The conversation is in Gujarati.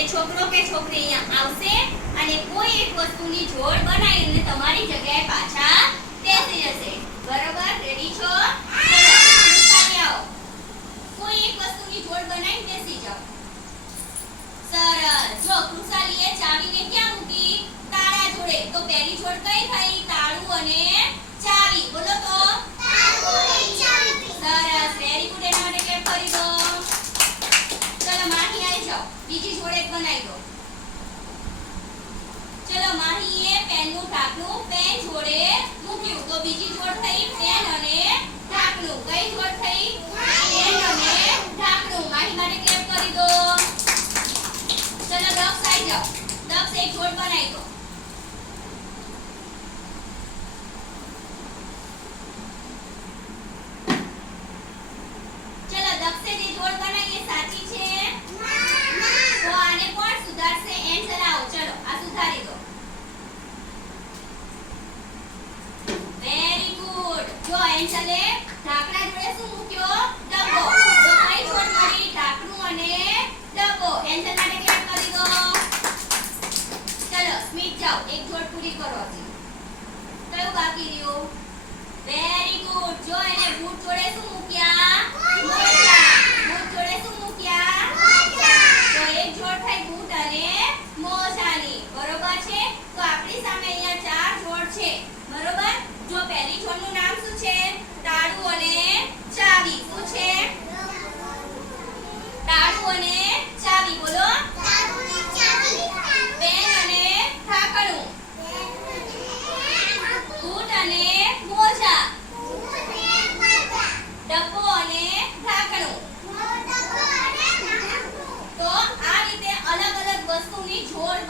કે છોકરો કે છોકરી અહીંયા આવશે અને કોઈ એક વસ્તુની જોડ બનાવીને તમારી જગ્યાએ પાછા બેસી જશે. બરોબર? રેડી છો? કોઈ એક વસ્તુની જોડ બનાવીને બેસી જાઓ. સરસ. જો કૃષાલીએ ચાવીને ક્યાં બનાવી દો ચલો માહી એ પેનનું ઢાંકણું, પેન જોડે મૂક્યું. તો બીજી જોડ થઈ પેન અને ઢાંકણું. કઈ જોડ થઈ? પેન અને ઢાંકણું. માહી માટે ક્લેપ કરી દો. ચલો દક્ષ આવી જાઓ. દક્ષ એક જોડ બનાવી દો કેન્સલે જોડે શું મૂક્યો? ડબ્બો. તો કઈ જોડ મળી અને ડબ્બો. કેન્સલ સ્મિત જાઓ. એક જોડ પૂરી કરો હજી. કયું બાકી રહ્યું? whole